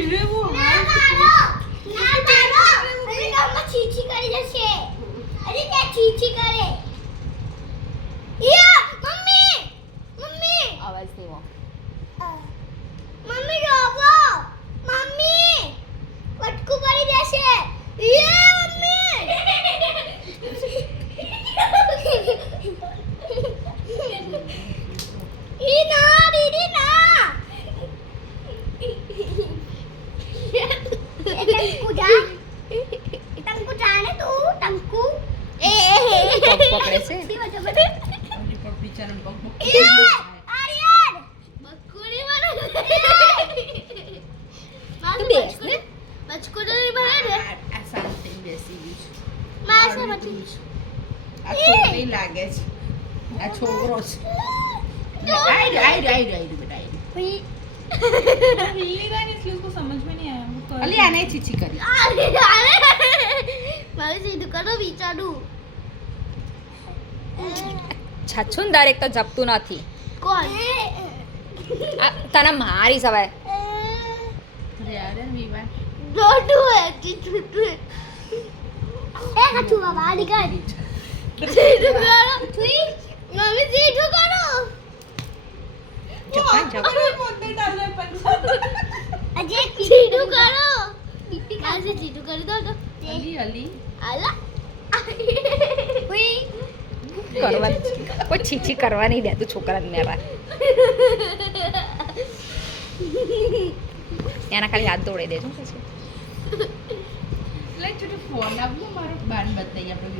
રે વો ના મારો અરે ગામમાં છીછી કરી જશે અરે તે છીછી કરે યા મમ્મી અવાજ દેવો મમ્મી રોવો મમ્મી વટકું પડી જશે યે મમ્મી ઈ ના દીદી ના ટંકુ જાણે તું ટંકુ પગ પકડે છે પગ બિચારાને પગ પગ આર્યન બકુડી મને તું બેસ ને બચકુડી ભરે ને આ શાંતિ બેસી ગયું છે માસે બચી આ છોકરી લાગે છે આ છોકરો છે આઈ બેટા हुई हिलेगा नहीं इसलिए उसको समझ में नहीं आया वो कर અલી આને છીછી કરી अरे मारे સીધું કરો વિચારું છછુંદાર એક તો જપતું નથી કોણ આ તને મારી સવાય अरे यार विवाह દોડું હે કે છૂટું એ કચું બાબા નિકાલ સીધું કરો હુઈ મમ્મી સીધું કરો જપાન જપાન बोलते डाल रहे पंचा અજે સીધું કરો પીપી કાસે સીધું કરી દો તો अली अली આલા હુઈ કરવા કોઈ છીછી કરવા નહીં દેતું છોકરાને મેરા એના ખાલી હાથ દોડી દેજો પછી लाइक छोटे फोन आप लो मारो बान बताइए આપણે